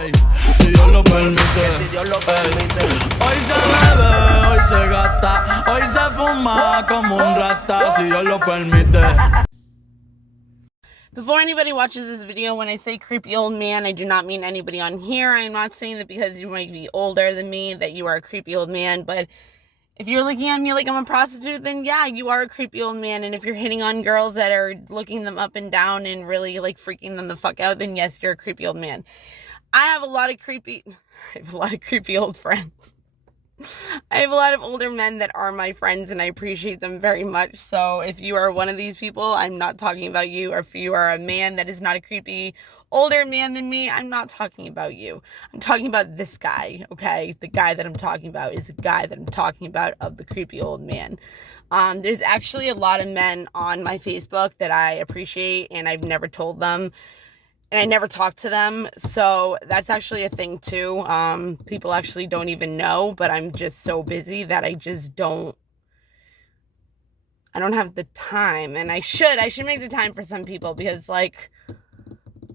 Ey, si Dios lo permite, si Dios lo permite. Hoy se bebe, hoy se gasta, hoy se fuma como un rata, si Dios lo permite. Before anybody watches this video, when I say creepy old man, I do not mean anybody on here. I'm not saying that because you might be older than me that you are a creepy old man, but if you're looking at me like I'm a prostitute, then yeah, you are a creepy old man. And if you're hitting on girls that are looking them up and down and really like freaking them the fuck out, then yes, you're a creepy old man. I have a lot of creepy old friends. I have a lot of older men that are my friends and I appreciate them very much. So if you are one of these people, I'm not talking about you. Or if you are a man that is not a creepy older man than me, I'm not talking about you. I'm talking about this guy, okay? The guy that I'm talking about is the guy that I'm talking about of the creepy old man. There's actually a lot of men on my Facebook that I appreciate and I've never told them. And I never talk to them, so that's actually a thing too. People actually don't even know, but I'm just so busy that I don't have the time, and I should make the time for some people because, like,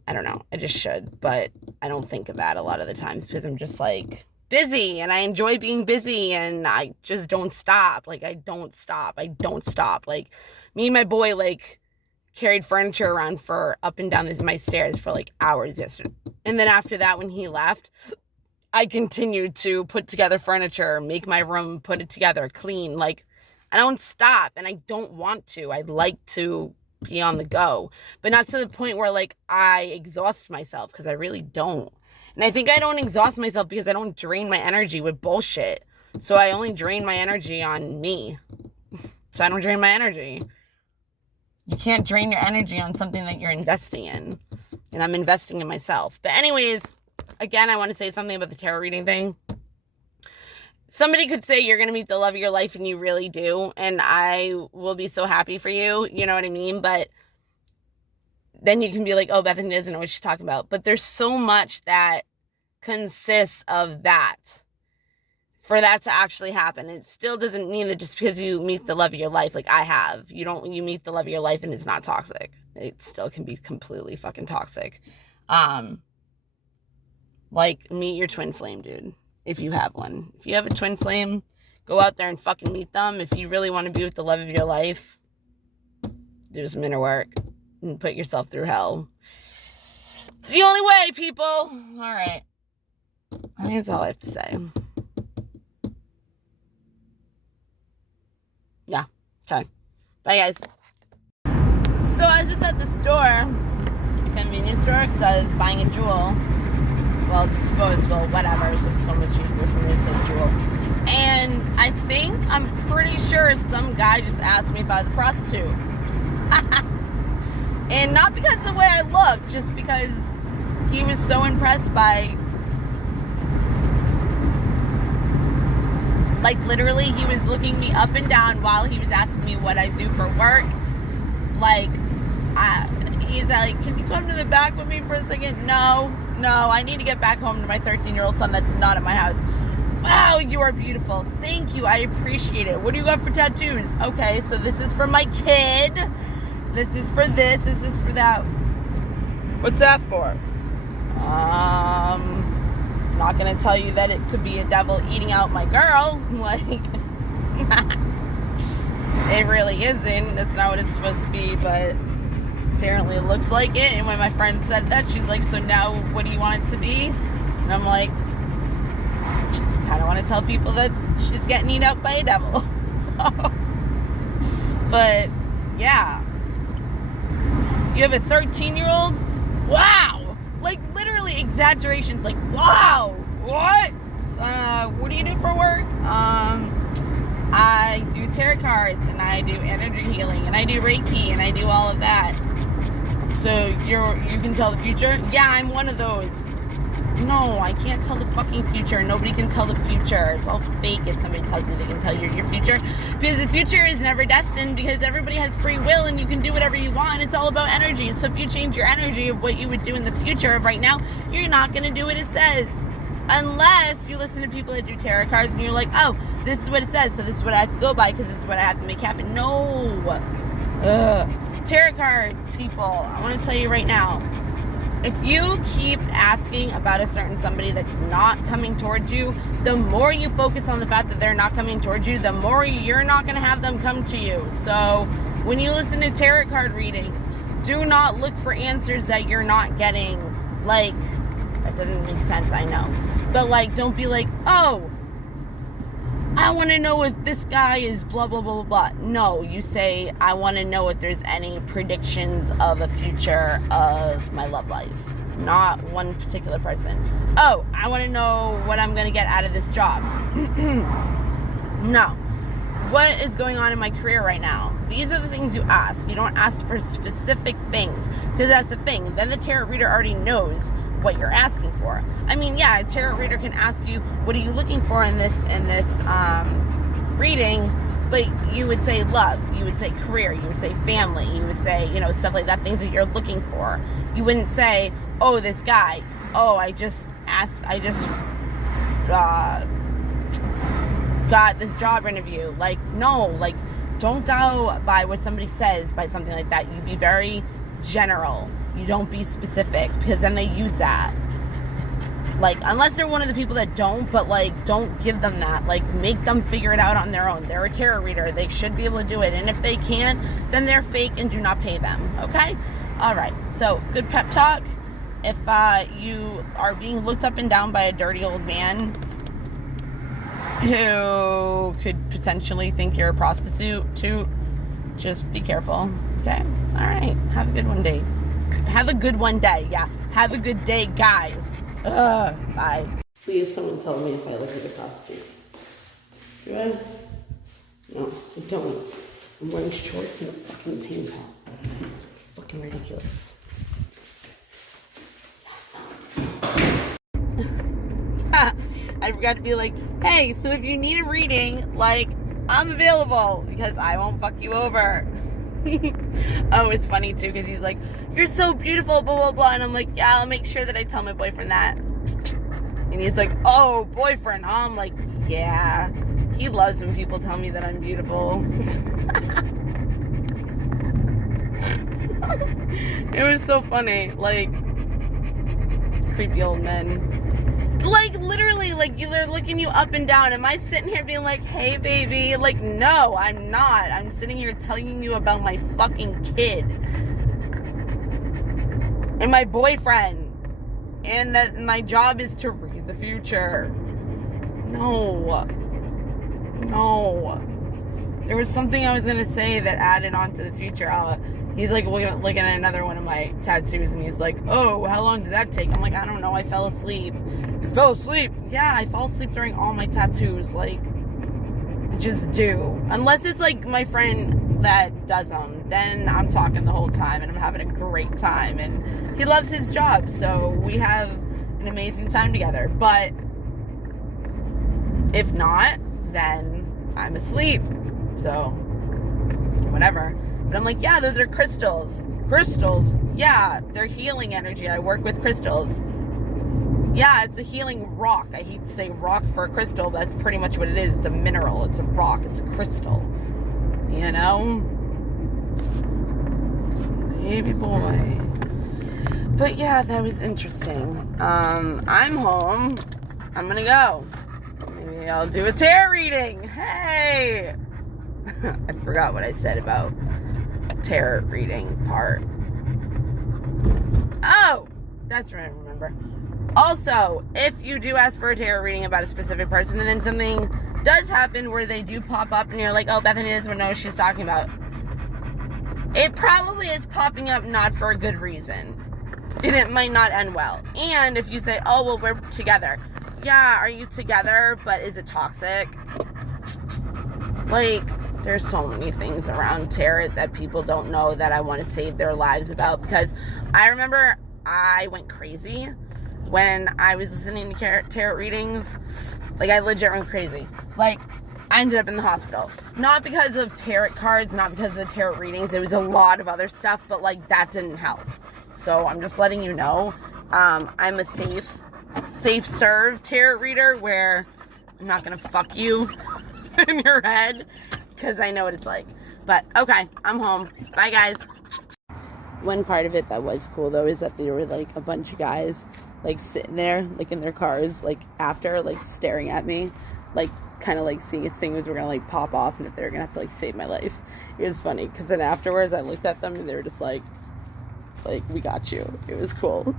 I don't know, I just should, but I don't think of that a lot of the times because I'm just, like, busy, and I enjoy being busy, and I just don't stop. Like, I don't stop. Like, me and my boy, like, carried furniture around for up and down my stairs for like hours yesterday. And then after that, when he left, I continued to put together furniture, make my room, put it together, clean. Like, I don't stop and I don't want to. I'd like to be on the go, but not to the point where like I exhaust myself because I really don't. And I think I don't exhaust myself because I don't drain my energy with bullshit. So I only drain my energy on me. So I don't drain my energy. You can't drain your energy on something that you're investing in. And I'm investing in myself. But anyways, again, I want to say something about the tarot reading thing. Somebody could say you're going to meet the love of your life, and you really do. And I will be so happy for you. You know what I mean? But then you can be like, oh, Bethany doesn't know what she's talking about. But there's so much that consists of that. For that to actually happen. It still doesn't mean that just because you meet the love of your life, like I have, you meet the love of your life and it's not toxic. It still can be completely fucking toxic. Like, meet your twin flame, dude. If you have one. If you have a twin flame, go out there and fucking meet them. If you really want to be with the love of your life, do some inner work and put yourself through hell. It's the only way, people. All right. I think that's all I have to say. Yeah. Okay. Bye, guys. So I was just at the store, convenience store, because I was buying a jewel. Well, disposable, whatever. It's just so much easier for me to say jewel. And I'm pretty sure some guy just asked me if I was a prostitute. And not because of the way I look, just because he was so impressed by... Like, literally, he was looking me up and down while he was asking me what I do for work. Like, he's like, can you come to the back with me for a second? No, I need to get back home to my 13-year-old son that's not at my house. Wow, you are beautiful. Thank you, I appreciate it. What do you got for tattoos? Okay, so this is for my kid. This is for this is for that. What's that for? Not gonna tell you that it could be a devil eating out my girl. Like, it really isn't. That's not what it's supposed to be, but apparently it looks like it. And when my friend said that, she's like, so now what do you want it to be? And I'm like, kind of want to tell people that she's getting eaten out by a devil. So, but yeah, you have a 13-year-old? Wow. Like, literally exaggerations. Like, wow, what? What do you do for work? I do tarot cards, and I do energy healing, and I do Reiki, and I do all of that. So you can tell the future? Yeah, I'm one of those. No, I can't tell the fucking future. Nobody can tell the future. It's all fake if somebody tells you they can tell you your future. Because the future is never destined, because everybody has free will and you can do whatever you want. It's all about energy. So if you change your energy of what you would do in the future of right now, you're not going to do what it says. Unless you listen to people that do tarot cards and you're like, oh, this is what it says, so this is what I have to go by because this is what I have to make happen. No. Tarot card people, I want to tell you right now, If you keep asking about a certain somebody that's not coming towards you, the more you focus on the fact that they're not coming towards you, the more you're not going to have them come to you. So when you listen to tarot card readings, do not look for answers that you're not getting. Like, that doesn't make sense, I know. But like, don't be like, oh, I want to know if this guy is blah, blah, blah, blah, blah. No, you say, I want to know if there's any predictions of a future of my love life. Not one particular person. Oh, I want to know what I'm going to get out of this job. No. What is going on in my career right now? These are the things you ask. You don't ask for specific things, because that's the thing. Then the tarot reader already knows what you're asking for. I mean, yeah, a tarot reader can ask you, what are you looking for in this reading? But you would say love, you would say career, you would say family, you would say, you know, stuff like that, things that you're looking for. You wouldn't say, oh, this guy, oh, I just got this job interview. Like, no, like, don't go by what somebody says by something like that. You be very general. You don't be specific, because then they use that. Like, unless they're one of the people that don't, but like, don't give them that. Like, make them figure it out on their own. They're a tarot reader. They should be able to do it. And if they can't, then they're fake and do not pay them. Okay? All right. So, good pep talk. If you are being looked up and down by a dirty old man who could potentially think you're a prostitute, just be careful. Okay? All right. Have a good one day. Have a good one day. Yeah. Have a good day, guys. Bye. Please, someone tell me if I look like a prostitute. Do I? No, I don't. I'm wearing shorts and a fucking tank top. Fucking ridiculous. I forgot to be like, hey, so if you need a reading, like, I'm available, because I won't fuck you over. Oh, it's funny too, because he's like, you're so beautiful, blah, blah, blah. And I'm like, yeah, I'll make sure that I tell my boyfriend that. And he's like, oh, boyfriend, huh? I'm like, yeah. He loves when people tell me that I'm beautiful. It was so funny. Like, creepy old men. Like, literally, like, they're looking you up and down. Am I sitting here being like, hey, baby? Like, no, I'm not. I'm sitting here telling you about my fucking kid. And my boyfriend. And that my job is to read the future. No. There was something I was going to say that added on to the future. He's like looking at another one of my tattoos, and he's like, oh, how long did that take? I'm like, I don't know, I fell asleep. You fell asleep? Yeah, I fall asleep during all my tattoos. Like, I just do. Unless it's like my friend that does them, then I'm talking the whole time and I'm having a great time, and he loves his job, so we have an amazing time together. But if not, then I'm asleep, so whatever. But I'm like, yeah, those are crystals. Crystals, yeah, they're healing energy. I work with crystals. Yeah, it's a healing rock. I hate to say rock for a crystal, but that's pretty much what it is. It's a mineral, it's a rock, it's a crystal. You know? Baby boy. But yeah, that was interesting. I'm home. I'm gonna go. Maybe I'll do a tarot reading. Hey! I forgot what I said about tarot reading part. Oh! That's what I remember. Also, if you do ask for a tarot reading about a specific person, and then something does happen where they do pop up and you're like, oh, Bethany doesn't know what she's talking about, it probably is popping up not for a good reason. And it might not end well. And if you say, oh, well, we're together. Yeah, are you together? But is it toxic? Like, there's so many things around tarot that people don't know that I want to save their lives about. Because I remember I went crazy when I was listening to tarot readings. Like, I legit went crazy. Like, I ended up in the hospital. Not because of tarot cards, not because of the tarot readings. It was a lot of other stuff, but, like, that didn't help. So, I'm just letting you know. I'm a safe serve tarot reader where I'm not gonna fuck you in your head, because I know what it's like. But, okay, I'm home. Bye, guys. One part of it that was cool, though, is that there were, like, a bunch of guys, like, sitting there, like, in their cars, like, after, like, staring at me, like, kind of, like, seeing if things were gonna, like, pop off and if they were gonna have to, like, save my life. It was funny, because then afterwards I looked at them and they were just like, we got you. It was cool.